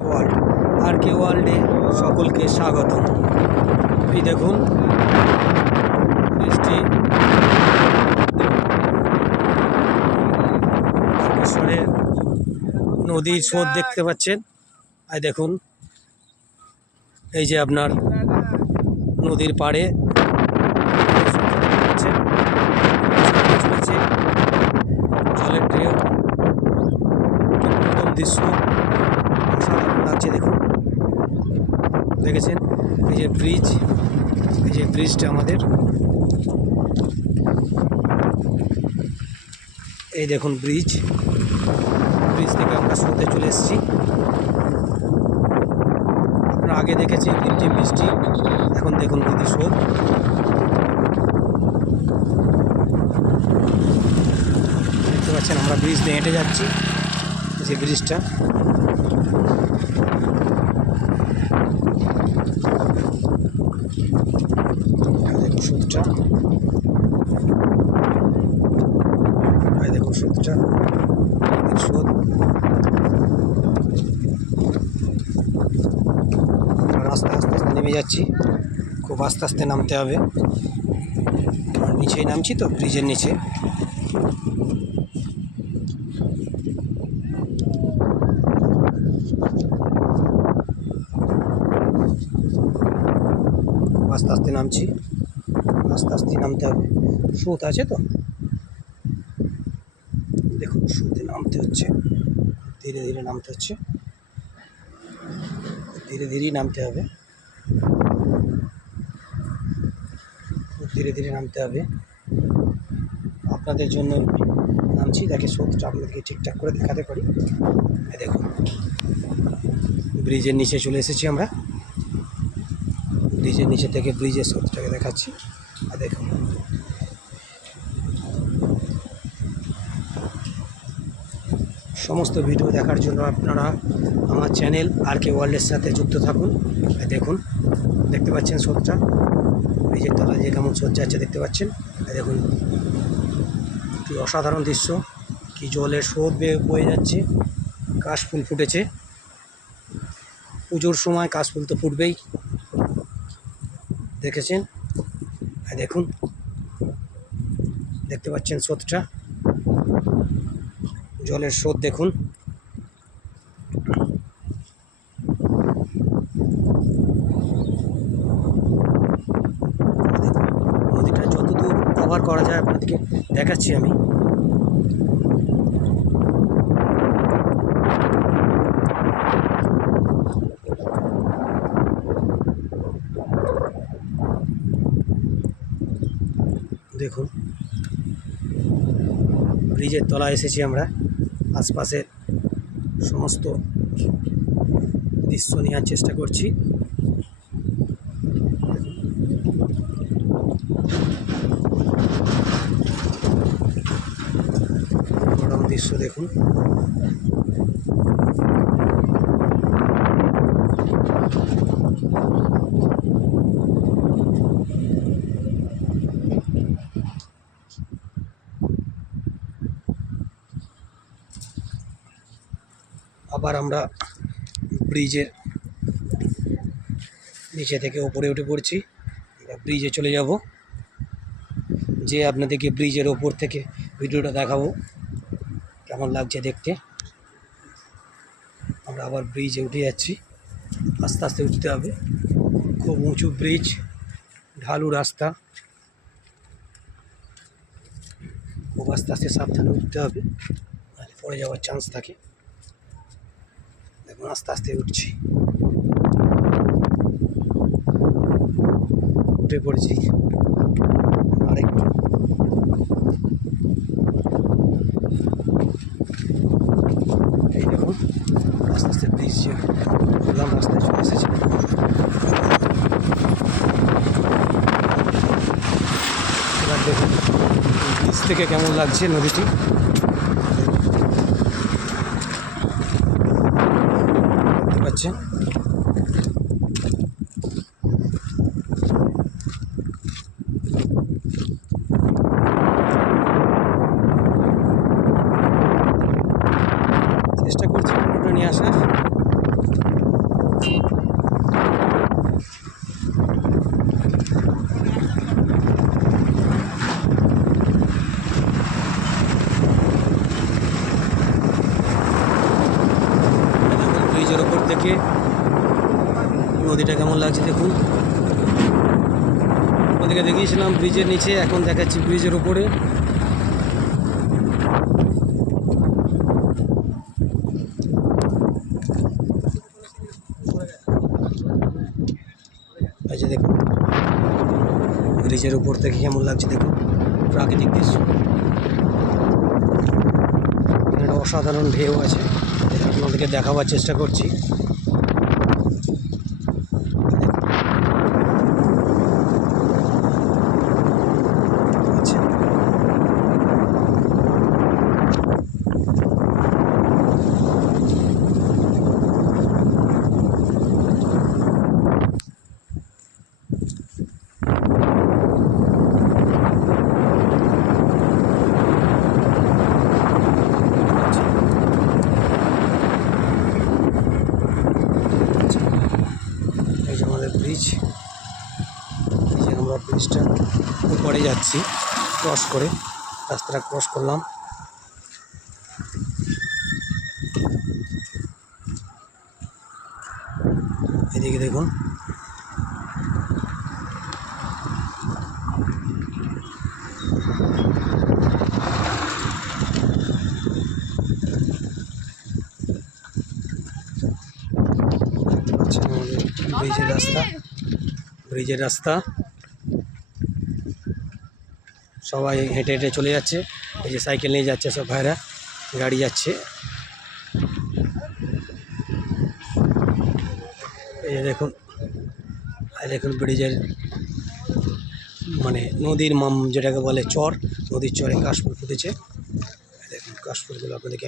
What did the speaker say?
World আর কে ওয়ার্ল্ডে সকলকে স্বাগতম। এই দেখুন বৃষ্টি তারকেশ্বরের নদীর স্রোত দেখতে পাচ্ছেন। আর দেখুন এই যে আপনার নদীর পাড়ে চলেছে জলের ঢেউ, দৃশ্য অসাধারণ লাগছে। দেখুন দেখেছেন এই যে ব্রিজ, এই যে ব্রিজটা আমাদের, এই দেখুন ব্রিজ থেকে আমরা স্রোতে চলে এসেছি। আপনারা আগে দেখেছি রিমঝিম বৃষ্টি, এখন দেখুন নদীর স্রোত। দেখতে পাচ্ছেন আমরা ব্রিজ দিয়ে হেঁটে যাচ্ছি, যে ব্রিজটা দেখুন স্রোতটা, দেখুন স্রোতটা, স্রোত। রাস্তা আস্তে আস্তে নেমে যাচ্ছি, খুব আস্তে আস্তে নামতে হবে। আর নিচেই নামছি তো, ব্রিজের নিচে। আস্তে আস্তে নামছি, আস্তে আস্তে নামতে হবে, স্রোত আছে তো। দেখুন স্রোতে নামতে হচ্ছে, ধীরে ধীরে নামতে হচ্ছে, ধীরে ধীরেই নামতে হবে, ধীরে ধীরে নামতে হবে। আপনাদের জন্য নামছি, দেখে স্রোতটা আপনাদেরকে ঠিকঠাক করে দেখাতে পারি। দেখুন ব্রিজের নিচে চলে এসেছি আমরা, ব্রিজের নিচে থেকে ব্রিজের স্রোতটাকে দেখাচ্ছি। আর দেখুন সমস্ত ভিডিও দেখার জন্য আপনারা আমার চ্যানেল আর কে ওয়ার্ল্ডের সাথে যুক্ত থাকুন। দেখুন দেখতে পাচ্ছেন স্রোতটা, ব্রিজের তলায় যে কেমন স্রোত যাচ্ছে দেখতে পাচ্ছেন। দেখুন কি অসাধারণ দৃশ্য, কি জলের স্রোত বয়ে যাচ্ছে। কাশফুল ফুটেছে, পুজোর সময় কাশফুল তো ফুটবেই, দেখেছেন। দেখুন দেখতে পাচ্ছেন স্রোতটা, জলের স্রোত দেখুন। নদীটা যতদূর কভার করা যায় আপনাদেরকে দেখাচ্ছি আমি। দেখুন ব্রিজের তলায় এসেছি আমরা, আশপাশের সমস্ত দৃশ্য নেওয়ার চেষ্টা করছি। গরম দৃশ্য দেখুন। আবার আমরা ব্রিজের নিচে থেকে ওপরে উঠে পড়ছি, ব্রিজে চলে যাব, যে আপনাদেরকে ব্রিজের ওপর থেকে ভিডিওটা দেখাবো কেমন লাগছে দেখতে। আমরা আবার ব্রিজে উঠে যাচ্ছি, আস্তে আস্তে উঠতে হবে, খুব উঁচু ব্রিজ, ঢালু রাস্তা, খুব আস্তে আস্তে সাবধানে উঠতে হবে, নাহলে পড়ে যাওয়ার চান্স থাকে। দেখুন আস্তে আস্তে উঠছি, উঠে পড়েছি আরেকটু। এই দেখুন আস্তে আস্তে ব্রিজ বললাম রাস্তায় চলে এসেছি। এবার দেখুন ব্রিজ থেকে কেমন লাগছে নদীটি, দেখতে পাচ্ছেন। চেষ্টা করছি ভিডিওটা নিয়ে আসার। ব্রিজের ওপর থেকে নদীটা কেমন লাগছে দেখুন। ওদিকে দেখিয়েছিলাম ব্রিজের নিচে, এখন দেখাচ্ছি ব্রিজের ওপরে। এই যে দেখুন ব্রিজের উপর থেকে কেমন লাগছে দেখুন প্রাকৃতিক দৃশ্য। এখানে অসাধারণ ঢেউ আছে, এটা আপনাদেরকে দেখাবার চেষ্টা করছি। আচ্ছা, এই যে আমাদের ব্রিজ, এই যে আমরা ব্রিজটা উপরে যাচ্ছি, ক্রস করে রাস্তাটা ক্রস করলাম। এদিকে দেখুন আচ্ছা, আমাদের ব্রিজের রাস্তা সবাই হেঁটে হেঁটে চলে যাচ্ছে। এই যে সাইকেল নিয়ে যাচ্ছে সব ভাইরা, গাড়ি যাচ্ছে। এই যে দেখুন, দেখুন ব্রিজের মানে নদীর যেটাকে বলে চর, নদীর চরে কাশফুল ফুটেছে। দেখুন কাশফুলগুলো আপনাদেরকে আমি